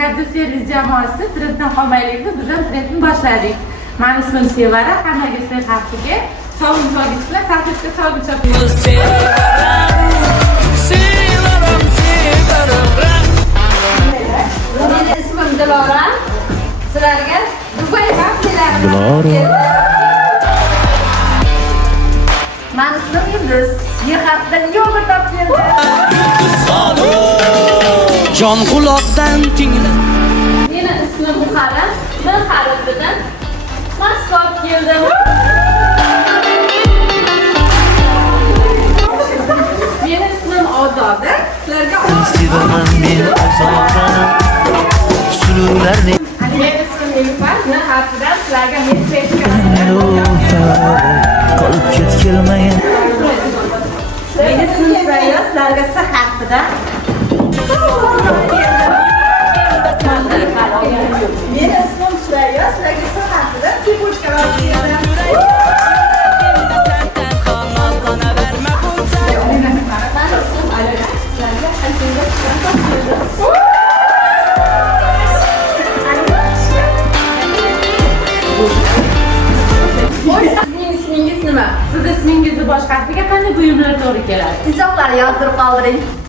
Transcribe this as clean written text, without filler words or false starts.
Radio servis jamoasi trenddan qolmaylikda biz ham trendni boshladik. Men ismim Sevara, hammaga sen haftaga sog'inch bilan salfetka sog'inch chopamiz. Meni ismim Dilora. Sizlarga Dubay haftalari. Men ismim Yulduz. Yig'atdan yogurt topib keldim. Jon quloqdan tingla. Meni ismim Muharram. Men Xarizdan Moskva keldim. Meni ismim Ozoda. Sizlarga Sevaman men ozodan. Sulularni Meni ismim Nilufar. Men Xarizdan sizlarga mesaj qolib ketkelmayin. Meni ismim Süreyya. Sizlarga S harfidan. Meni ismim Süreyya. Sizlarga S harfidan sipochkalar berdim. Sizning ismingiz nima? Siz ismingizni boshqa harfiga qanday buyumlar to'g'ri keladi? Izohlar yozdirib qoldiring.